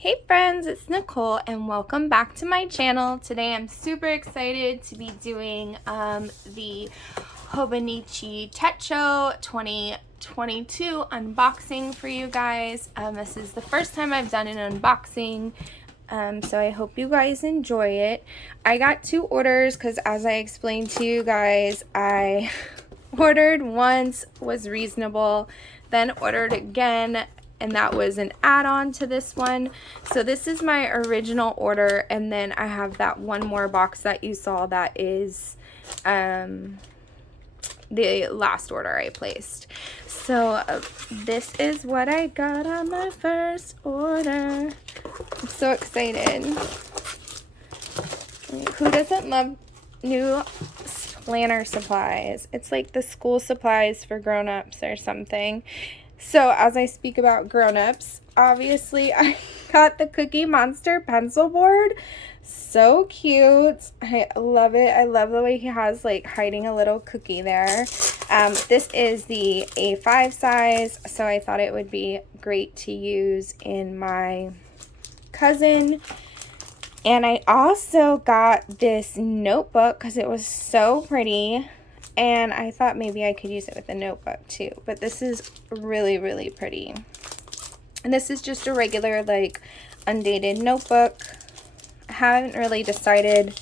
Hey friends, it's Nicole and welcome back to my channel. Today I'm super excited to be doing the Hobonichi Techo 2022 unboxing for you guys. This is the first time I've done an unboxing, so I hope you guys enjoy it. I got two orders because, as I explained to you guys, I ordered once, was reasonable, then ordered again, and that was an add-on to this one. So this is my original order, and then I have that one more box that you saw that is the last order I placed. So this is what I got on my first order. I'm so excited. Who doesn't love new planner supplies? It's like the school supplies for grown-ups or something. So as I speak about grown-ups, obviously I got the Cookie Monster pencil board. So cute. I love it. I love the way he has like hiding a little cookie there. This is the A5 size, so I thought it would be great to use in my cousin. And I also got this notebook because it was so pretty. And I thought maybe I could use it with a notebook too. But this is really, really pretty. And this is just a regular, like, undated notebook. I haven't really decided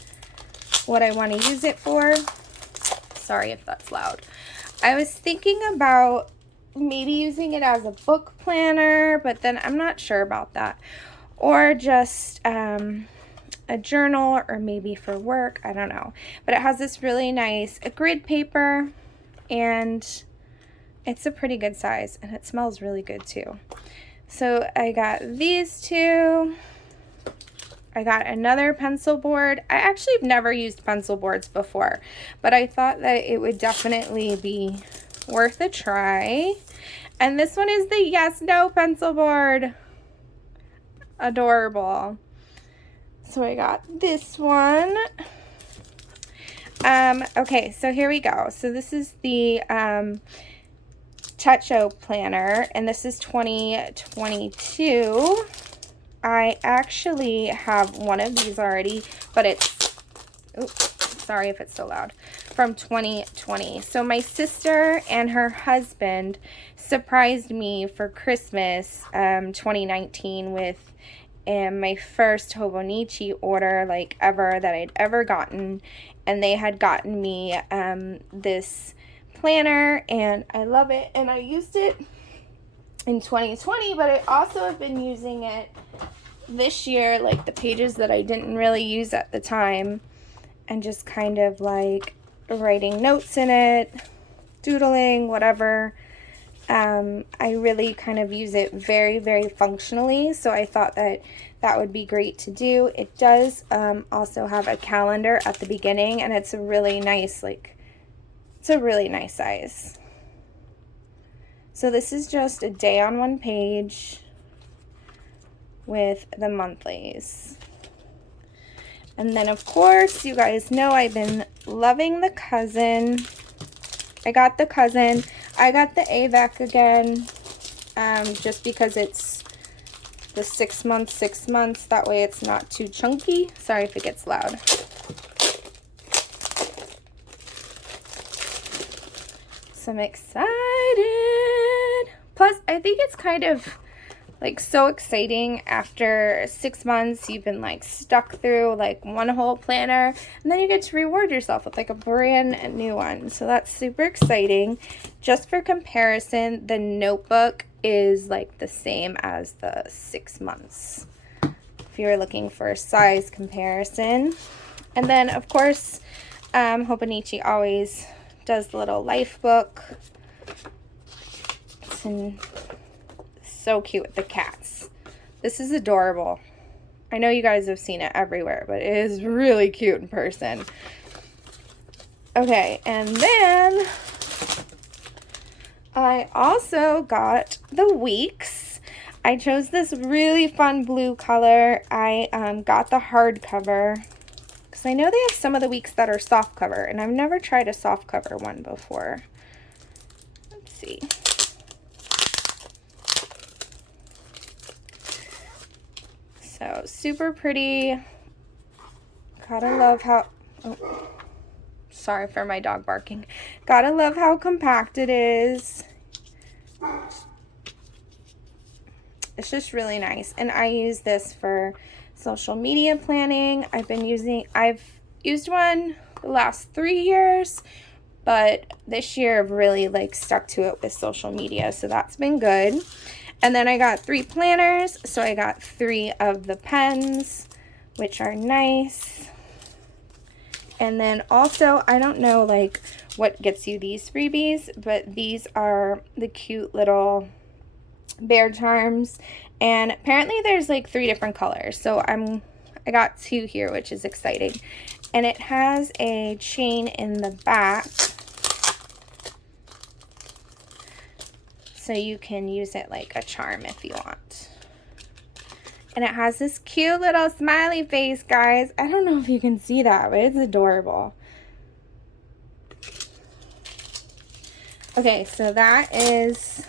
what I want to use it for. Sorry if that's loud. I was thinking about maybe using it as a book planner, but then I'm not sure about that. Or just a journal, or maybe for work, I don't know. But it has this really nice grid paper, and it's a pretty good size, and it smells really good too. So I got these two. I got another pencil board. I actually have never used pencil boards before, but I thought that it would definitely be worth a try. And this one is the Yes No pencil board. Adorable. So I got this one. Okay, so here we go. So this is the Techo planner, and this is 2022. I actually have one of these already, but it's, oops, sorry if it's so loud, from 2020. So my sister and her husband surprised me for Christmas 2019 with my first Hobonichi order, like, ever that I'd ever gotten. And they had gotten me this planner, and I love it. And I used it in 2020, but I also have been using it this year, like the pages that I didn't really use at the time, and just kind of like writing notes in it, doodling, whatever. I really kind of use it very, very functionally, so I thought that that would be great to do. It does also have a calendar at the beginning, and it's a really nice, like, it's a really nice size. So this is just a day on one page with the monthlies. And then, of course, you guys know I've been loving the cousin. I got the cousin. I got the AVEC again, just because it's the 6 months, 6 months. That way it's not too chunky. Sorry if it gets loud. So I'm excited. Plus, I think it's kind of like so exciting after 6 months you've been like stuck through like one whole planner, and then you get to reward yourself with like a brand new one. So that's super exciting. Just for comparison, the notebook is like the same as the 6 months, if you're looking for a size comparison. And then, of course, Hobonichi always does the little life book. It's so cute with the cats. This is adorable. I know you guys have seen it everywhere, but it is really cute in person. Okay, and then I also got the weeks. I chose this really fun blue color. I got the hardcover because I know they have some of the weeks that are soft cover, and I've never tried a soft cover one before. Let's see. So super pretty. Gotta love how, oh, sorry for my dog barking. Gotta love how compact it is. It's just really nice. And I use this for social media planning. I've used one the last 3 years, but this year I've really like stuck to it with social media, so that's been good. And then I got 3 planners, so I got 3 of the pens, which are nice. And then also, I don't know like what gets you these freebies, but these are the cute little bear charms, and apparently there's like 3 different colors, so I got 2 here, which is exciting. And it has a chain in the back, so you can use it like a charm if you want. And it has this cute little smiley face, guys. I don't know if you can see that, but it's adorable. Okay, so that is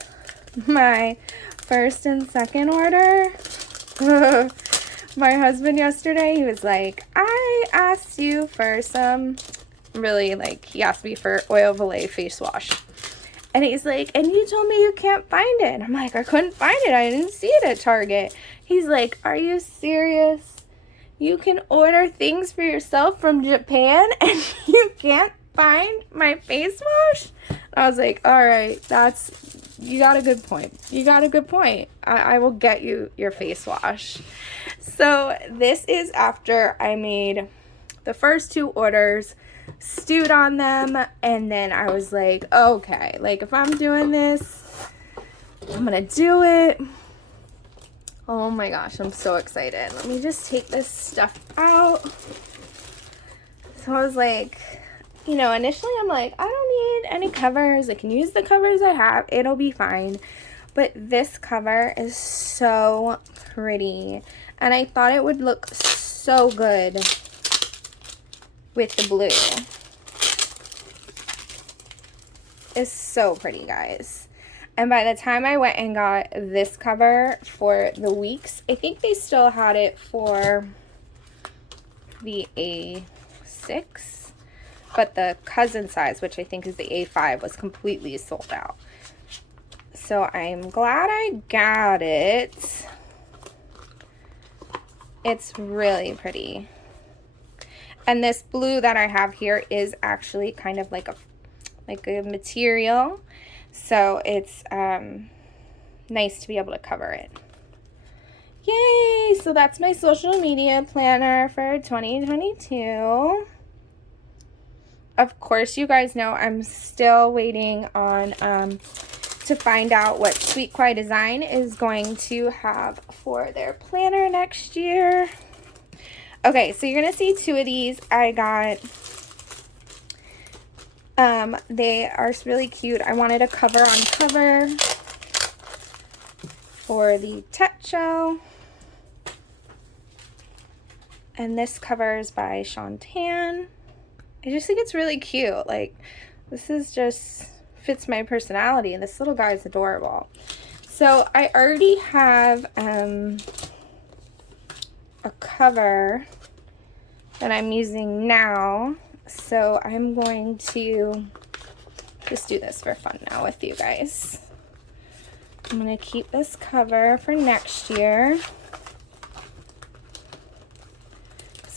my first and second order. My husband yesterday, he was like, I asked you for some, really like, he asked me for Oil Valet face wash. And he's like, and you told me you can't find it. And I'm like, I couldn't find it. I didn't see it at Target. He's like, are you serious? You can order things for yourself from Japan and you can't find my face wash? And I was like, all right, you got a good point. You got a good point. I will get you your face wash. So this is after I made the first 2 orders, stewed on them, and then I was like, okay, like if I'm doing this, I'm gonna do it. Oh my gosh, I'm so excited. Let me just take this stuff out. So I was like, you know, initially I'm like, I don't need any covers. I can use the covers I have. It'll be fine. But this cover is so pretty. And I thought it would look so good with the blue. It's so pretty, guys. And by the time I went and got this cover for the weeks, I think they still had it for the A6. But the cousin size, which I think is the A5, was completely sold out. So I'm glad I got it. It's really pretty. And this blue that I have here is actually kind of like a material. So it's nice to be able to cover it. Yay! So that's my social media planner for 2022. Of course, you guys know I'm still waiting on to find out what Sweet Quai Design is going to have for their planner next year. Okay, so you're going to see 2 of these. I got, they are really cute. I wanted a cover on cover for the Techo. And this cover is by Shantan. I just think it's really cute. Like, this is just fits my personality, and this little guy is adorable. So I already have a cover that I'm using now, so I'm going to just do this for fun now with you guys. I'm going to keep this cover for next year.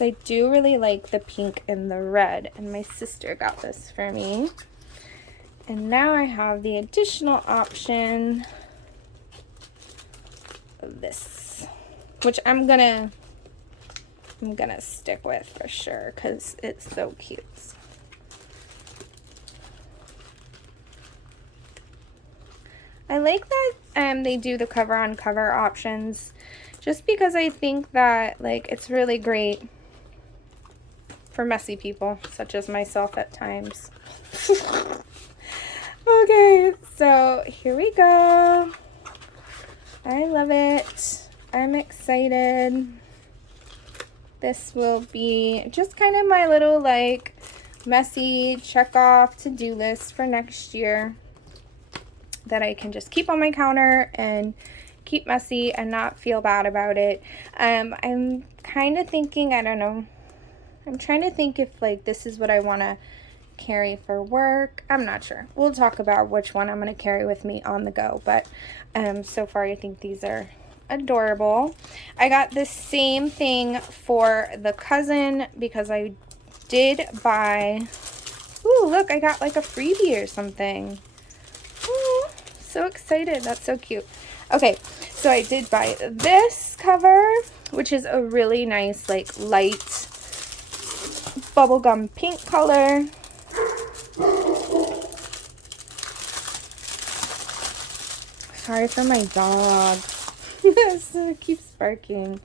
I do really like the pink and the red, and my sister got this for me. And now I have the additional option of this, which I'm gonna stick with for sure because it's so cute. I like that they do the cover on cover options, just because I think that like it's really great for messy people such as myself at times. Okay, so here we go. I love it. I'm excited. This will be just kind of my little like messy check off to-do list for next year that I can just keep on my counter and keep messy and not feel bad about it. I'm kind of thinking, I don't know, I'm trying to think if like this is what I want to carry for work. I'm not sure. We'll talk about which one I'm going to carry with me on the go, but so far I think these are adorable. I got the same thing for the cousin because I did buy, ooh, look, I got like a freebie or something. Ooh, so excited. That's so cute. Okay, so I did buy this cover, which is a really nice like light bubblegum pink color. Sorry for my dog. It keeps barking.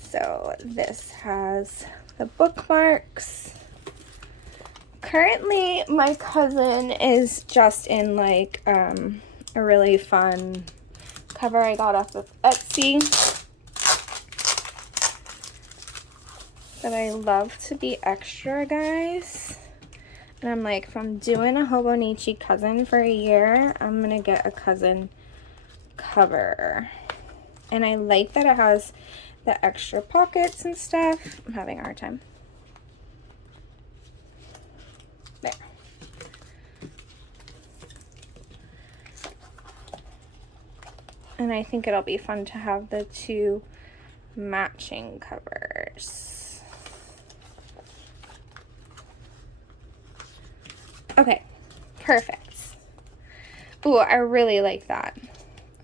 So this has the bookmarks. Currently, my cousin is just in like a really fun cover I got off of Etsy that I love to be extra, guys. And I'm like, from doing a Hobonichi cousin for a year, I'm gonna get a cousin cover. And I like that it has the extra pockets and stuff. I'm having a hard time. There. And I think it'll be fun to have the two matching covers. Okay, perfect. Ooh, I really like that.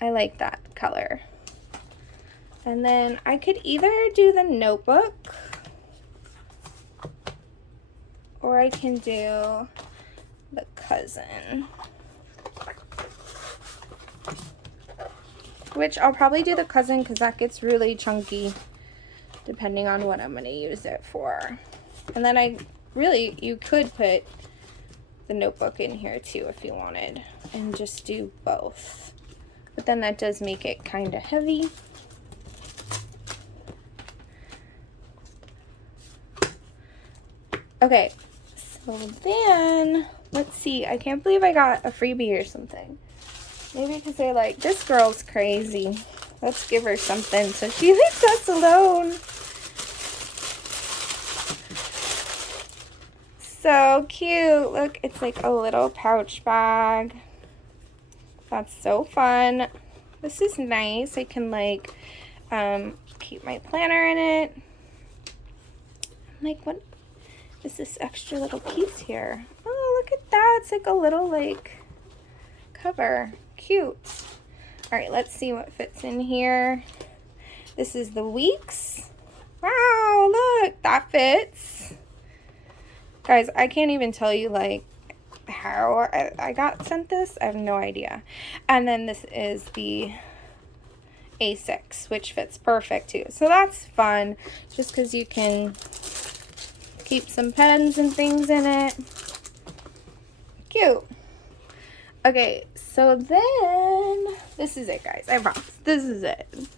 I like that color. And then I could either do the notebook or I can do the cousin. Which I'll probably do the cousin because that gets really chunky depending on what I'm going to use it for. And then you could put the notebook in here too if you wanted and just do both. But then that does make it kind of heavy. Okay, so then, let's see. I can't believe I got a freebie or something. Maybe because they're like, this girl's crazy. Let's give her something so she leaves us alone. So cute. Look, it's like a little pouch bag. That's so fun. This is nice. I can like keep my planner in it. I'm like, what is this extra little piece here? Oh, look at that. It's like a little like cover. Cute. All right, let's see what fits in here. This is the weeks. Wow, look, that fits. Guys, I can't even tell you like how I got sent this. I have no idea. And then this is the A6, which fits perfect too. So that's fun, just because you can keep some pens and things in it. Cute. Okay, so then, this is it, guys. I promise. This is it.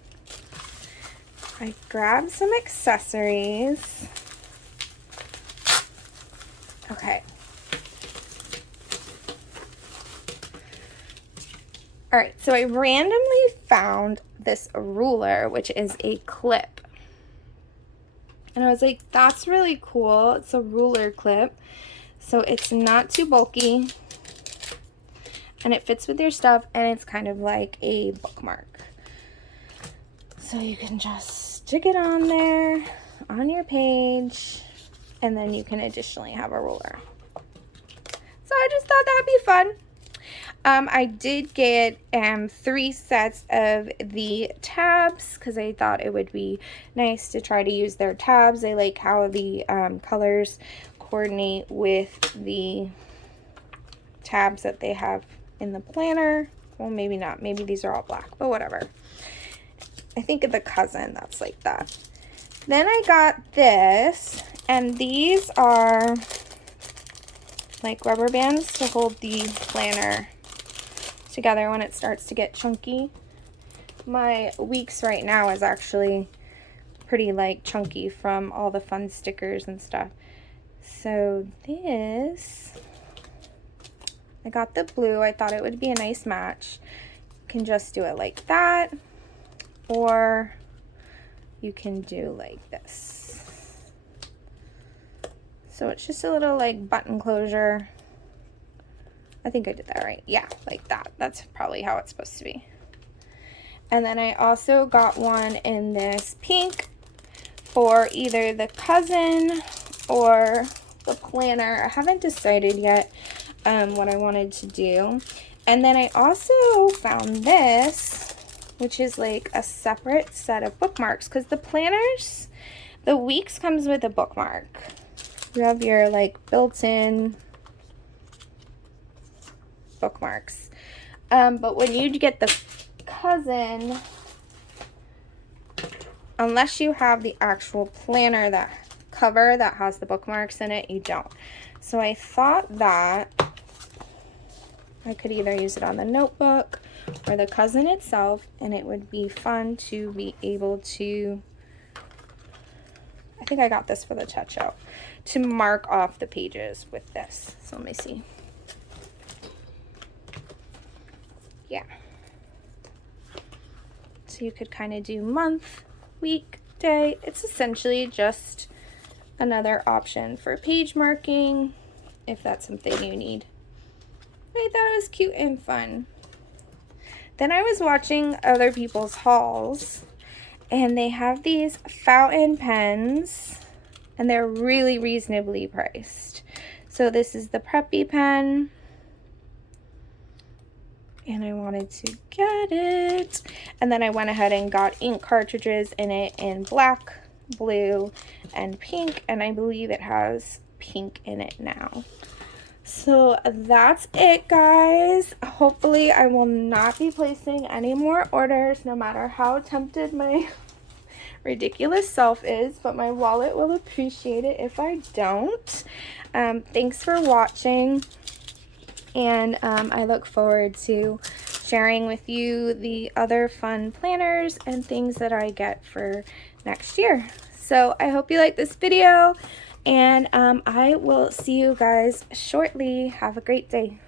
I grabbed some accessories. Okay. Alright, so I randomly found this ruler, which is a clip. And I was like, that's really cool. It's a ruler clip. So it's not too bulky. And it fits with your stuff, and it's kind of like a bookmark. So you can just stick it on there, on your page, and then you can additionally have a ruler. So I just thought that'd be fun. I did get 3 sets of the tabs because I thought it would be nice to try to use their tabs. I like how the colors coordinate with the tabs that they have in the planner. Well, maybe not. Maybe these are all black, but whatever. I think of the cousin that's like that. Then I got this, and these are like rubber bands to hold the planner together when it starts to get chunky. My weeks right now is actually pretty like chunky from all the fun stickers and stuff. So this, I got the blue. I thought it would be a nice match. can just do it like that, or you can do like this. So it's just a little like button closure. I think I did that right. Yeah, like that. That's probably how it's supposed to be. And then I also got one in this pink for either the cousin or the planner. I haven't decided yet what I wanted to do. And then I also found this, which is like a separate set of bookmarks, because the planners, the weeks comes with a bookmark. You have your like built-in bookmarks. But when you get the cousin, unless you have the actual planner, that cover that has the bookmarks in it, you don't. So I thought that I could either use it on the notebook or the cousin itself, and it would be fun to be able to, I think I got this for the touch-out, to mark off the pages with this. So let me see. Yeah. So you could kind of do month, week, day. It's essentially just another option for page marking if that's something you need. I thought it was cute and fun. Then I was watching other people's hauls, and they have these fountain pens, and they're really reasonably priced. So this is the Preppy pen, and I wanted to get it. And then I went ahead and got ink cartridges in it in black, blue, and pink, and I believe it has pink in it now. So that's it, guys. Hopefully I will not be placing any more orders, no matter how tempted my ridiculous self is, but my wallet will appreciate it if I don't. Thanks for watching, and I look forward to sharing with you the other fun planners and things that I get for next year. So I hope you like this video, and I will see you guys shortly. Have a great day.